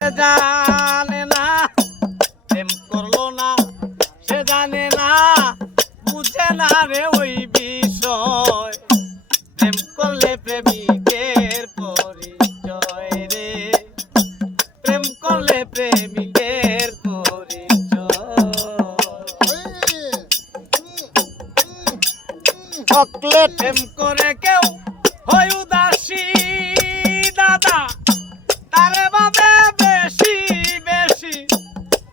জানে না প্রেম করলো না সে জানে না বুঝে না রে ওই বিষয় প্রেম করলে প্রেমিকের পরিচয় রে প্রেম করলে প্রেমিকের পরিচয় চকলেট প্রেম করে কেউ হয় উদাসী দাদা তারে ভাবে বেশি বেশি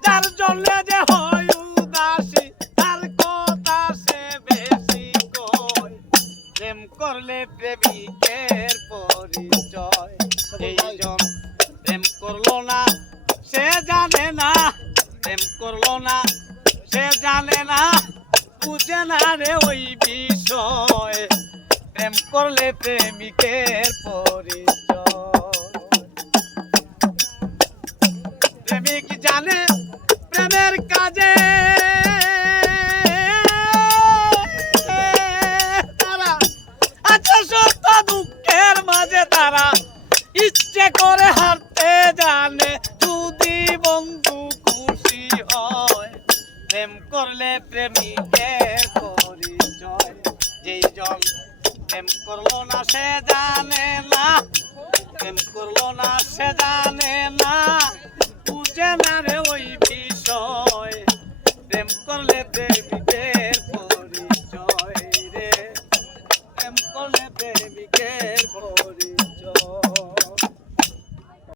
যার জন্য যে হয় উদাসী তার কথা সে বেশি কয় প্রেম করলে প্রেমিকের পরিচয় এইজন প্রেম করলো না সে জানে না প্রেম করলো না সে জানে না বুঝে না রে ওই বিষয় প্রেম করলে প্রেমিকের পরিচয় প্রেমিক জানে প্রেমের কাজে তারা আছে সত্য দুঃখের মাঝে তারা ইচ্ছে করে হারতে জানে যদি বন্ধু খুশি হয় প্রেম করলে প্রেমিকের পরিচয় যেই জন প্রেম করলো না সে জানে না প্রেম করলো না সে জানে না বুঝে না রে ওই